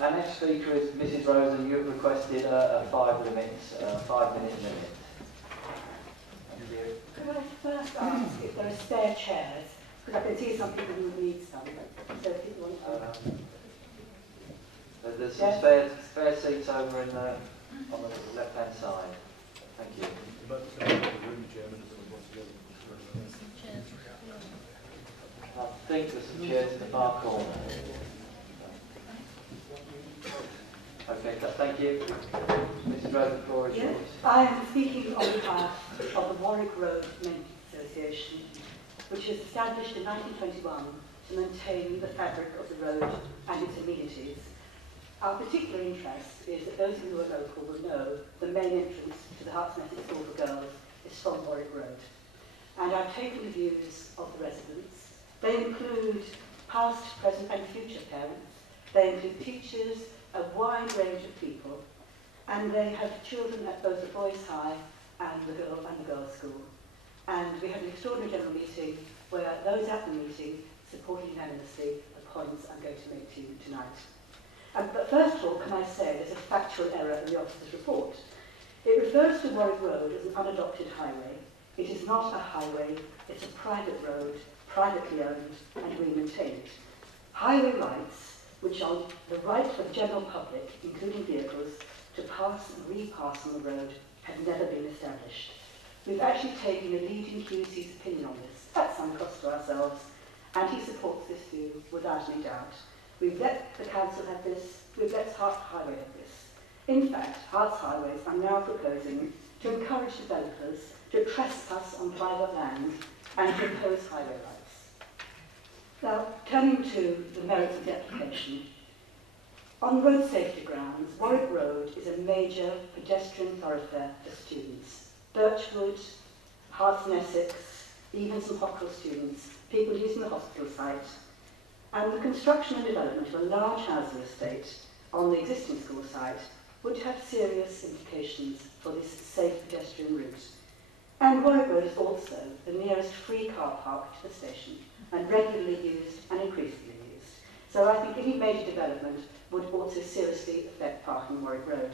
Our next speaker is Mrs. Rose, and you've requested a 5-minute limit. Thank you. Could I first ask if there are spare chairs? Because I can see some people who need some, but so if people want There's some spare seats over in on the left-hand side. Thank you. I think there's some chairs in the far corner. Okay, thank you. Mrs. Rose, the floor is yours. I am speaking on behalf of the Warwick Road Maintenance Association, which was established in 1921 to maintain the fabric of the road and its amenities. Our particular interest is that those who are local will know the main entrance to the Hearts and Essex School for Girls is from Warwick Road. And I've taken the views of the residents. They include past, present and future parents. They include teachers, a wide range of people, and they have children at both the boys' high and the girls' school. And we had an extraordinary general meeting where those at the meeting supported unanimously the points I'm going to make to you tonight. But first of all, can I say there's a factual error in the officer's report. It refers to Warwick Road as an unadopted highway. It is not a highway, it's a private road, privately owned, and we maintain it. Highway rights, which are the right for the general public, including vehicles, to pass and repass on the road, have never been established. We've actually taken a leading QC's opinion on this, at some cost to ourselves, and he supports this view without any doubt. We've let the council have this, we've let Hearts Highway have this. In fact, Hearts Highways are now proposing to encourage developers to trespass on private land and to impose highway rights. Now, turning to the merits of the application, on road safety grounds, Warwick Road is a major pedestrian thoroughfare for students. Birchwood, Hearts and Essex, even some Hockrell students, people using the hospital site, and the construction and development of a large housing estate on the existing school site would have serious implications for this safe pedestrian route. And Warwick Road is also the nearest free car park to the station, and regularly used and increasingly used. So I think any major development would also seriously affect parking on Warwick Road.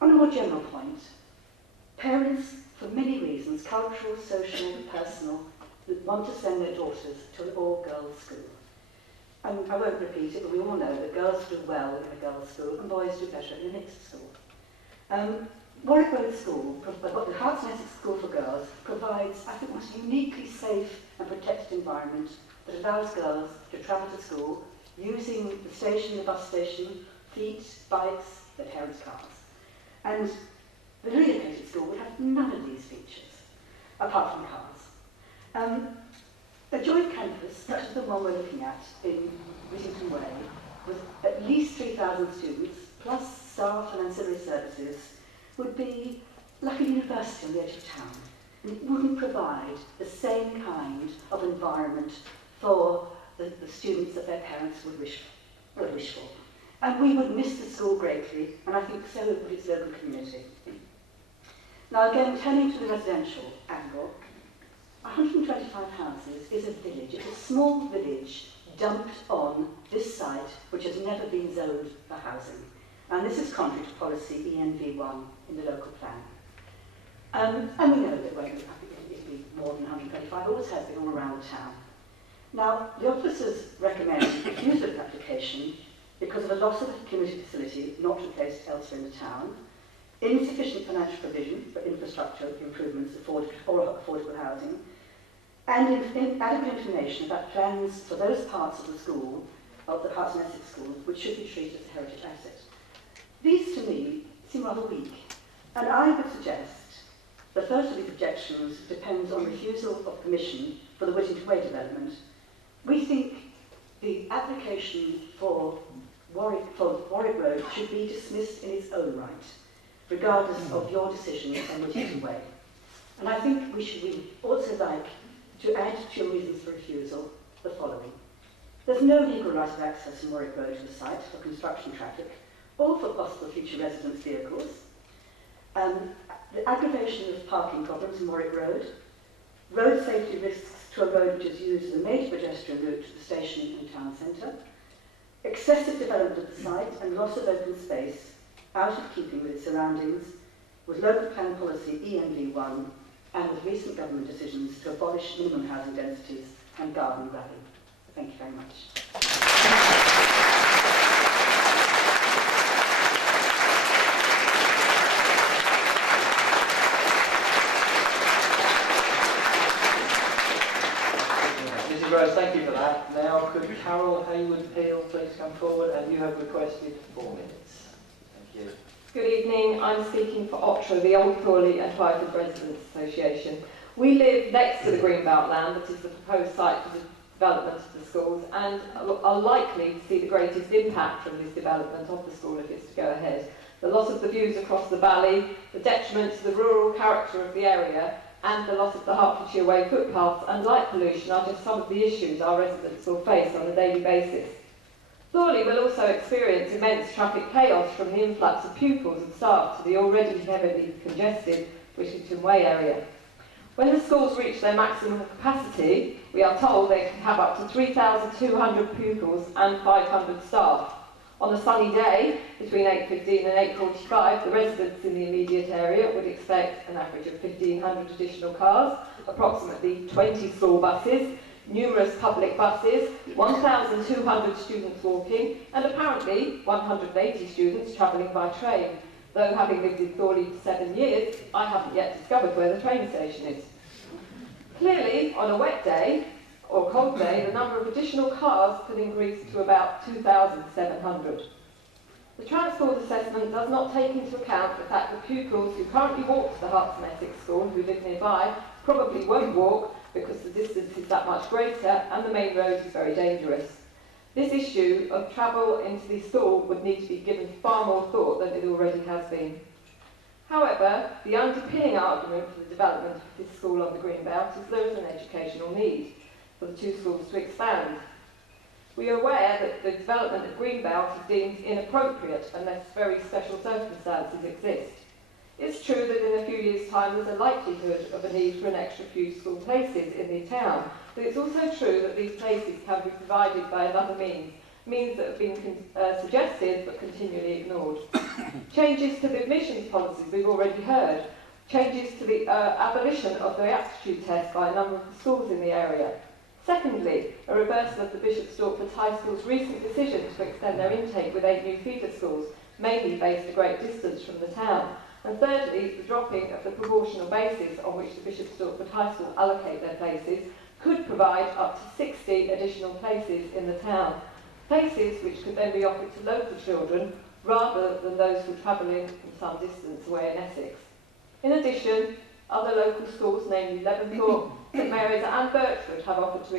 On a more general point, parents, for many reasons, cultural, social, personal, want to send their daughters to an all-girls school. And I won't repeat it, but we all know that girls do well in a girls' school and boys do better in a mixed school. Warwick Road School, the Hearts and Essex School for Girls, provides, I think, a uniquely safe and protected environment that allows girls to travel to school using the station, the bus station, feet, bikes, their parents' cars. And the relocated school would have none of these features, apart from cars. A joint campus, such as the one we're looking at in Whittington Way, with at least 3,000 students, plus staff and ancillary services, would be like a university on the edge of town. And it wouldn't provide the same kind of environment for the students that their parents would wish for. And we would miss the school greatly, and I think so would its local community. Now again, turning to the residential angle, 125 houses is a village. It's a small village dumped on this site, which has never been zoned for housing. And this is contrary to policy ENV1 in the local plan. And we know that it won't be more than 125, always has been all around the town. Now, the officers recommend refusal of the application because of a loss of a community facility not replaced elsewhere in the town, insufficient financial provision for infrastructure improvements or affordable housing, and inadequate information about plans for those parts of the school, of the Hearts and Essex School, which should be treated as a heritage asset. These, to me, seem rather weak, and I would suggest the first of these objections depends on refusal of permission for the Whittington Way development. We think the application for Warwick Road should be dismissed in its own right, regardless of your decision on Whittington Way. And I think we also like to add to your reasons for refusal the following. There's no legal right of access from Warwick Road to the site for construction traffic or for possible future residents' vehicles. The aggravation of parking problems in Warwick Road, road safety risks to a road which is used as a major pedestrian route to the station and town centre, Excessive development of the site and loss of open space, out of keeping with its surroundings, with local plan policy EMB1 and with recent government decisions to abolish minimum housing densities and garden grabbing. Thank you very much. Mrs. Rose, thank you for that. Now, could Carol Haywood-Peel please come forward, and you have requested 4 minutes. Thank you. Good evening. I'm speaking for OTRA, the Old Thorley and Twyford Residents Association. We live next to the Greenbelt land, that is the proposed site for the development of the schools, and are likely to see the greatest impact from this development of the school if it's to go ahead. The loss of the views across the valley, the detriment to the rural character of the area, and the loss of the Hertfordshire Way footpaths and light pollution are just some of the issues our residents will face on a daily basis. Thorley will also experience immense traffic chaos from the influx of pupils and staff to the already heavily congested Wishington Way area. When the schools reach their maximum capacity, we are told they can have up to 3,200 pupils and 500 staff. On a sunny day, between 8:15 and 8:45, the residents in the immediate area would expect an average of 1,500 additional cars, approximately 20 school buses, numerous public buses, 1,200 students walking, and apparently 180 students travelling by train. Though having lived in Thorley for 7 years, I haven't yet discovered where the train station is. Clearly, on a wet day or cold day, the number of additional cars could increase to about 2,700. The transport assessment does not take into account the fact that pupils who currently walk to the Herts and Essex School, who live nearby, probably won't walk because the distance is that much greater and the main road is very dangerous. This issue of travel into the school would need to be given far more thought than it already has been. However, the underpinning argument for the development of this school on the Greenbelt is there is an educational need for the 2 schools to expand. We are aware that the development of Greenbelt is deemed inappropriate unless very special circumstances exist. It's true that in a few years' time there's a likelihood of a need for an extra few school places in the town, but it's also true that these places can be provided by another means that have been suggested but continually ignored. Changes to the admissions policies we've already heard, changes to the abolition of the aptitude test by a number of the schools in the area. Secondly, a reversal of the Bishop Stortford High School's recent decision to extend their intake with 8 new feeder schools, mainly based a great distance from the town. And thirdly, the dropping of the proportional basis on which the Bishop Stortford High School allocate their places could provide up to 60 additional places in the town. Places which could then be offered to local children rather than those who travel in from some distance away in Essex. In addition, other local schools, namely Leventhorpe, St Mary's and Birchwood, have offered to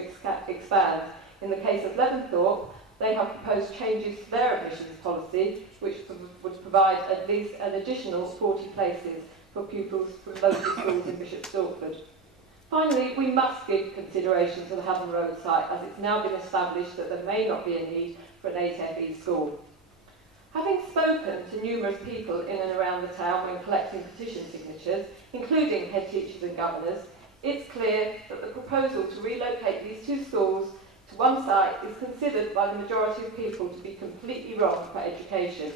expand. In the case of Leventhorpe, they have proposed changes to their admissions policy, which would provide at least an additional 40 places for pupils from local schools in Bishop Stortford. Finally, we must give consideration to the Haven Road site, as it's now been established that there may not be a need for an 8FE school. Having spoken to numerous people in and around the town when collecting petition signatures, including head teachers and governors, it's clear that the proposal to relocate these 2 schools to one site is considered by the majority of people to be completely wrong for education.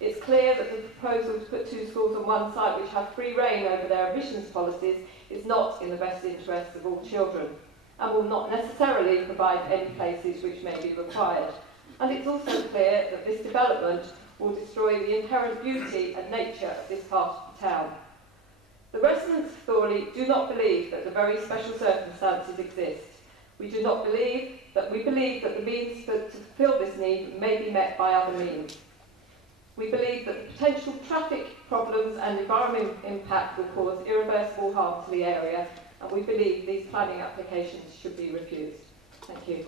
It's clear that the proposal to put 2 schools on one site which have free rein over their admissions policies is not in the best interest of all children and will not necessarily provide any places which may be required. And it's also clear that this development will destroy the inherent beauty and nature of this part of the town. The residents of Thorley do not believe that the very special circumstances exist. We believe that the means to fulfil this need may be met by other means. We believe that the potential traffic problems and environmental impact will cause irreversible harm to the area, and we believe these planning applications should be refused. Thank you.